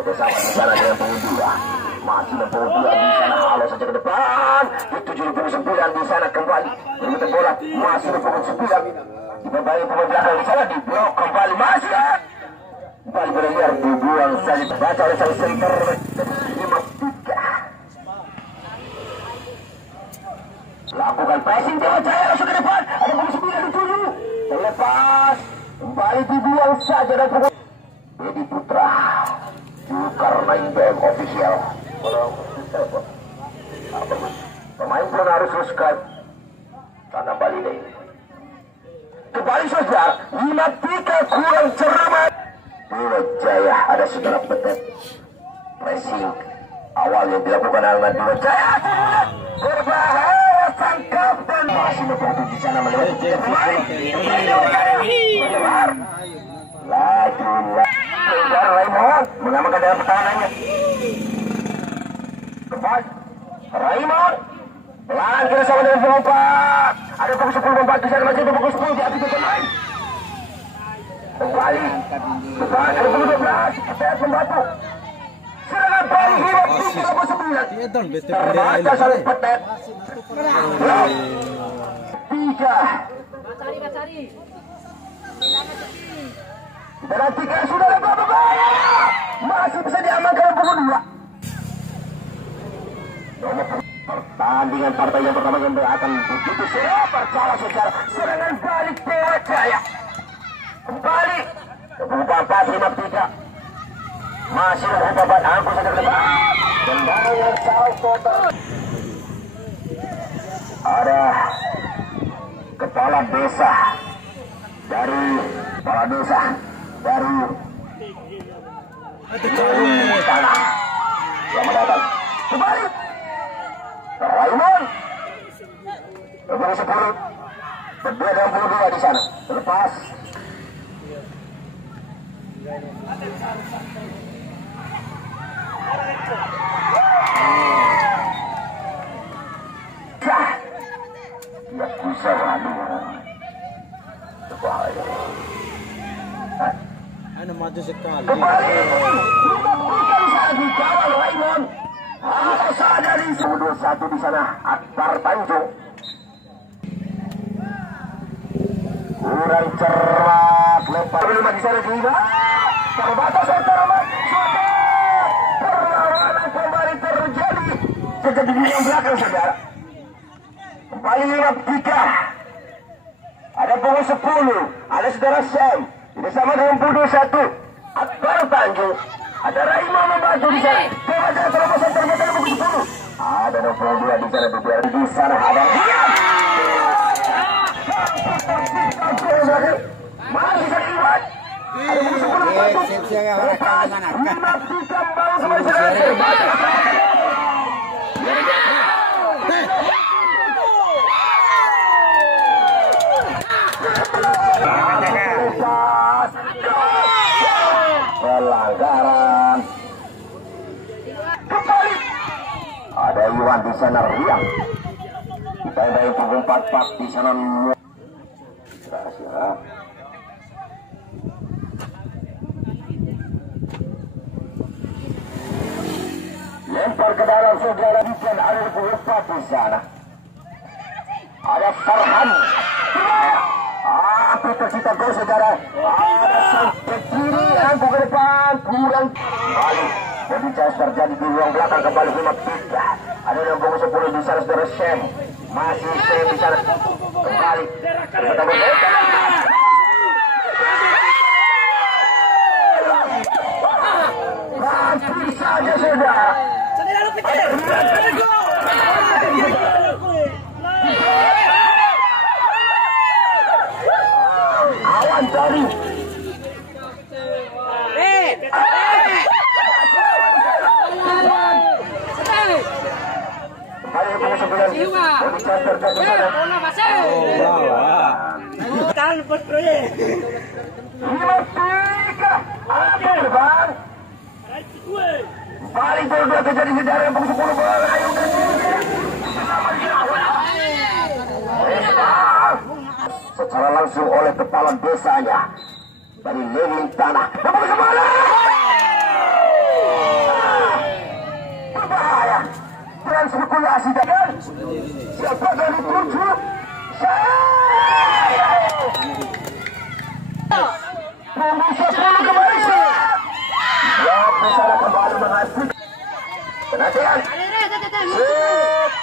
Bersama di sana dengan pengudura. Masih pengudura di sana. Halo saja ke depan. Itu 79 di sana kembali. Begitu bola masih 79. Diperbaiki pemain belakang di sana diblok kembali masih. Kembali berliar dibuang saja. Baca oleh sang center dari 53. Lakukan pressing Dewa Jaya langsung ke depan. Ada pemain 9 terlepas. Kembali dibuang saja dan pemain Dedi Putra. Karena BM official. Pemain pun harus subscribe. Karena Bali deh. Kembali saja 53 kurang cermat. Dewa Jaya ada segala petet. Pressing awal yang dilakukan oleh Dewa Jaya. Berbahaya tangkap dan masih berfokus di sana melewati pemain. Dewa Jaya menyebar. Lagi kejar Raymond mengamankan dalam pertahanannya. Kembali Raymond pelan kira sama dengan pengumpat. Ada pukul 10 pengumpat di sana masih pukul 10 di atas pemain. Kembali ada pukul 12 kita membantu. Serangan Bali 59. Terbaca saling petet. 3. Perhatikan sudah lebar berbahaya. Masih bisa diamankan pukul 2. Nomor pertandingan partai yang pertama yang akan begitu seru percaya secara serangan balik Dewa Jaya. Kembali ke pengumpat 53. Masih pengumpat angkus saja ke depan. Tendangan jauh kotor. Ada kepala desa dari tanah. Selamat datang. Kembali. Raymond. Nomor 10. Berdua dengan 22 di sana. Terlepas. Ya bisa lalu. Berbahaya. Ano maju sekali. Kembali. Bukan saat dikawal Raymond. Harus ada di 21 di sana. Akbar Tanjung. Kurang cermat. Lepas 5 di sana juga. Terbatas termat. Perlawanan kembali terjadi. Terjadi di yang belakang saudara. Kembali 53. Ada pukul 10. Ada saudara Sam. Bersama dengan pukul 1. Akbar Tanjung. Ada Raima membantu di sana. Ada terobosan terbatas pukul 10. Ada 22 di sana. Biar di sana ada. Masih terlibat. Ada pukul 10 membantu. Memastikan baru kembali saudara terbatas. Pelanggaran. Kembali. Ada Iwan di sana Riang. Kita dari pukul 4 di sana. Rahasia. Lempar ke dalam saudara Bijan ada pukul 4 di sana. Ada Farhan. Apa tersita gol saudara. Ada sampai kiri angku ke depan kurang kembali. Jadi chance terjadi di ruang belakang kembali 53. Ada yang pukul 10 di sana saudara Sam. Masih Sam di sana kembali. Hampir saja saudara. Awan tadi. Paling berdua terjadi sejarah yang pukul 10 bola. Secara langsung oleh kepala desanya dari Lewin Tanah. Bola. di sana kembali menghadapi. Penasihan.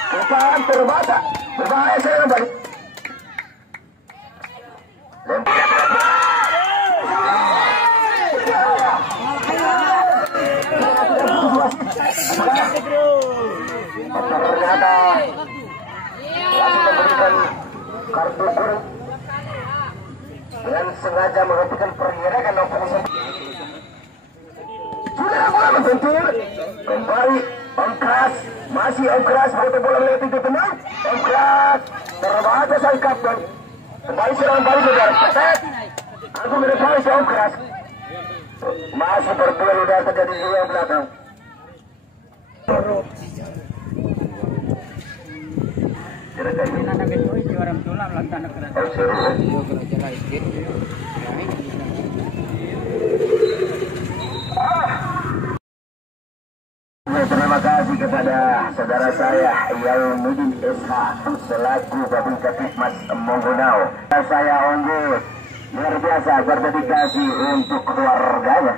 Kesalahan terbata. Berbahaya saya kembali. Ternyata memberikan kartu kuning dengan sengaja menghentikan pergerakan operasi. Sudah bola membentur kembali Om Kras, masih Om Kras begitu bola melihat itu teman. Om Kras terbaca sang kapten. Kembali serangan balik saudara. Petet. Aku menekan si Om Kras. Masih berduel udah terjadi di luar belakang. Terima kasih kepada saudara saya Yalmudin SH selaku Babin Kapitmas Monggonau. Saya Onggut luar biasa berdedikasi untuk keluarganya.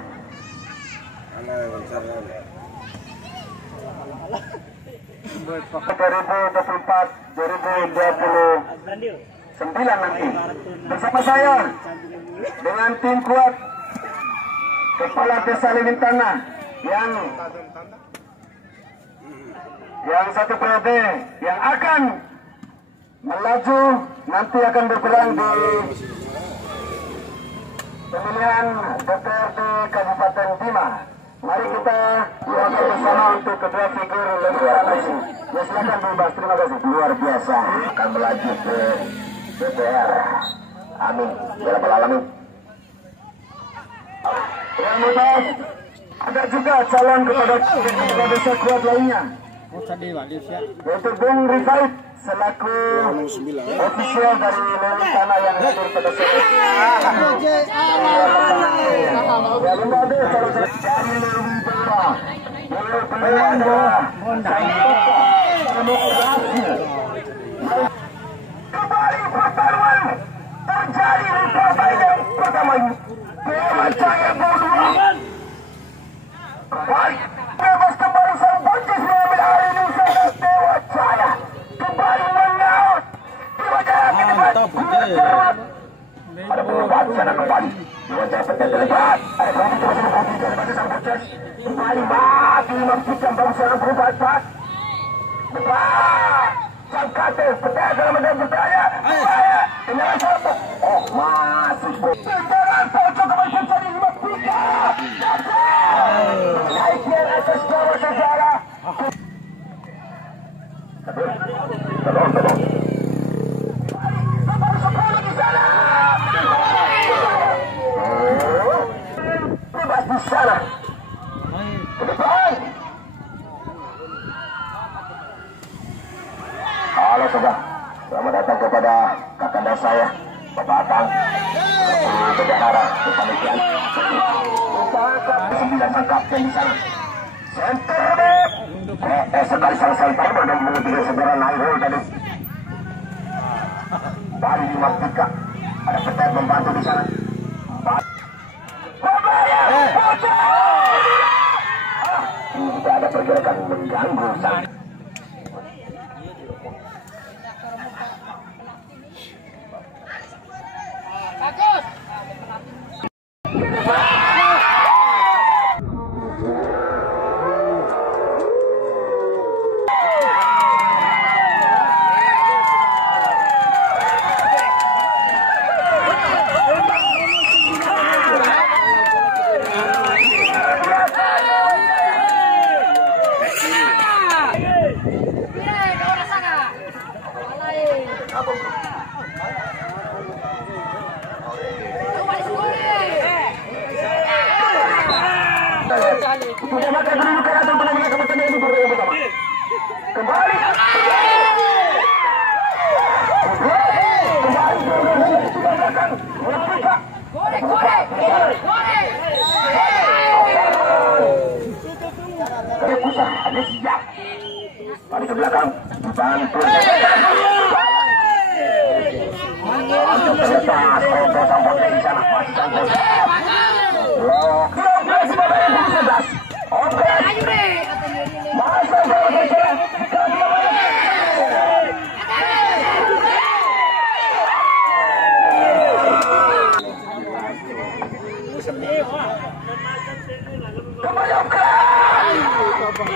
2024-2029 nanti bersama saya dengan tim kuat Kepala Desa Lintana yang satu periode yang akan melaju nanti akan berperan di pemilihan DPRD Kabupaten Bima. Mari kita doakan bersama untuk kedua figur luar biasa. Ya silakan bebas, terima kasih. Luar biasa akan melaju ke DPR. Amin. Ya Rabbal Alamin. Yang muda ada juga calon kepada desa kuat lainnya. Yaitu Bung Rifaid selaku ofisial dari Lintana yang hadir pada sore. Ya lembaga kalau dari Lintana beliau adalah kembali pertarungan terjadi di pertandingan pertama ini. Dewa Jaya Berdua kembali bebas kembali sang buncis mengambil hari ini saudara. Dewa Jaya kembali mengaut. Dewa Jaya ada perubahan sana kembali. Dewa Jaya petai terlibat. Ada perubahan daripada sang buncis. Kembali mati mempunyai bangsa perubahan saat. Depan sang katil petai dalam medan bertanya. Tinggal satu. Oh masih tinggalan pojok kembali terjadi 5-3. Naiknya atas bawah sejarah. Tolong. Kembali sekolah di sana. Bebas di sana. Ke depan. Halo sobat, selamat datang kepada kakanda saya, Bapak Atang, Bendahara, Kepanitiaan. Kita 9 sang kapten di sana. Center back. Sekali selesai timer dan mengetik segera naik tadi. Bali 5-3. Ada petai membantu di sana. Tidak ada pergerakan mengganggu sang. Bagus. Kembali. Mari ke belakang, bantu. Untuk terlepas, untuk sampai di sana masih sampai. Masih Kembali Okras. Kembali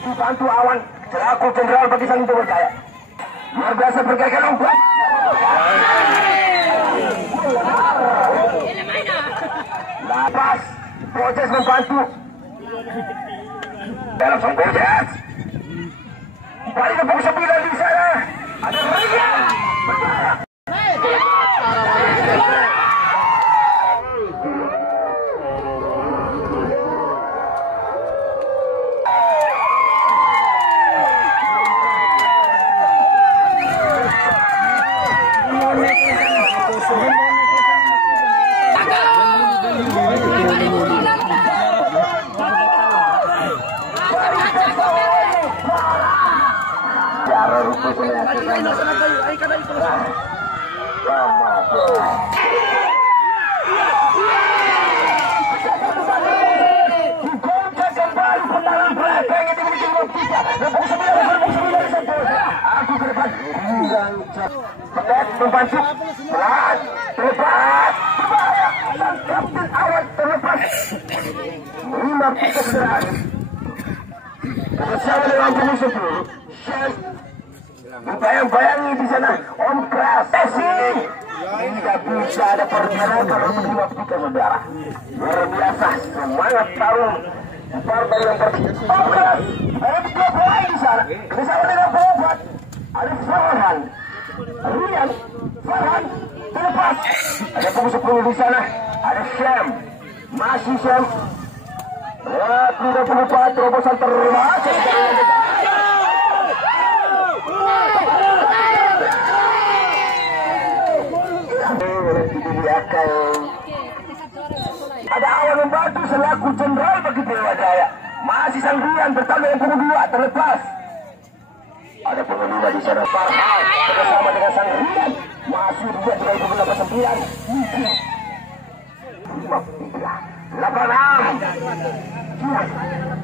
dibantu Awan selaku jenderal bagi Sang Jaya. Luar biasa pergerakan umpan. Lapas proses membantu dalam Sang Borjas. Balik ke pukul 9 di sana. Ada Rian. Membantu pelan terlepas berbahaya dan Kapten Awan terlepas 5 kesederaan bersama dengan pengusir Syekh bayang-bayangi di sana Om Kras tidak bisa ada pergerakan untuk diwaktikan saudara. Luar biasa semangat tarung partai yang Om Kras ada 3 pemain di sana bersama dengan pengumpat ada Farhan Rian Farhan terlepas ada pengusir di sana ada Syam masih Syam tidak berubah terobosan terlepas ada Awan membantu selaku jenderal bagi Dewa Jaya. Masih Sang Rian bertambah yang pukul 2 terlepas. Ada pukul 2 di sana Farhan bersama dengan Sang Rian. Masih dia dengan pukul 89. 86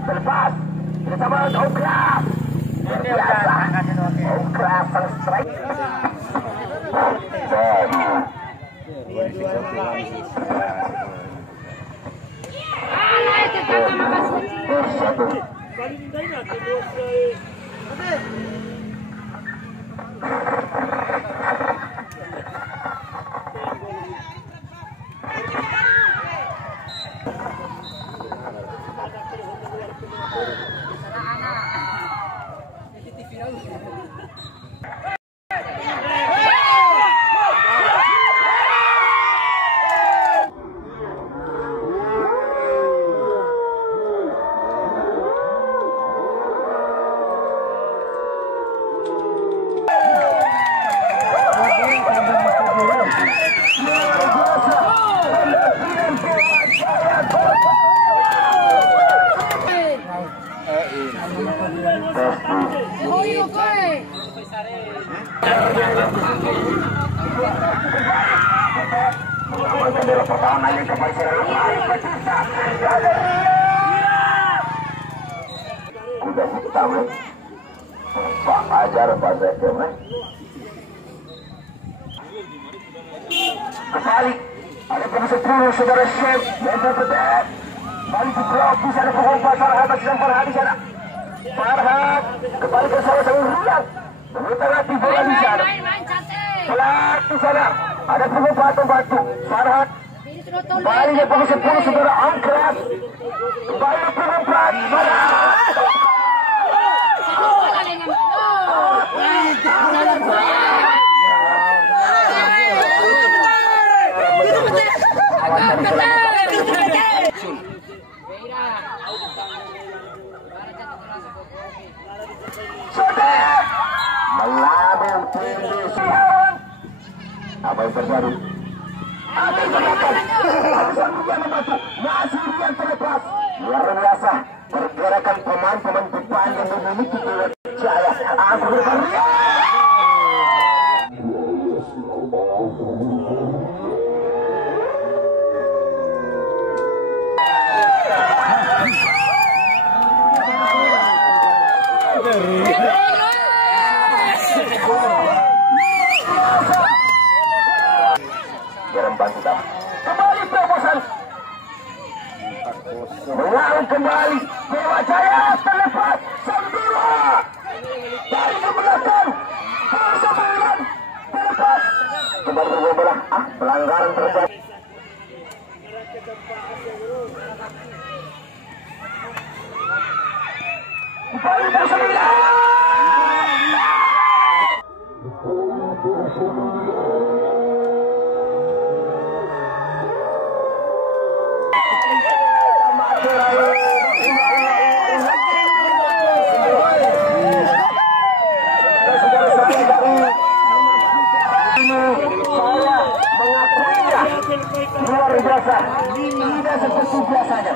terlepas bersama dengan Okras. Okras sang strike. Kuda hitam Pak Ajar Pak Zekem kebalik ada pukul 10 saudara Syekh member pedek balik ke blok di sana pukul 4 Farhan masih dan Farhan di sana Farhan kembali ke sana Sang Rian memutar hati bola di sana pelat di sana ada pukul 4 membantu Farhan kembali ke pukul 10 saudara Angkras kembali ke pukul 4 mana melabung tinggi apa yang terjadi? Apa yang terjadi? Masih Rian terlepas. Luar biasa pergerakan pemain-pemain depan yang memiliki Dewa Jaya. Aku berpikir luar biasa, tidak seperti biasanya.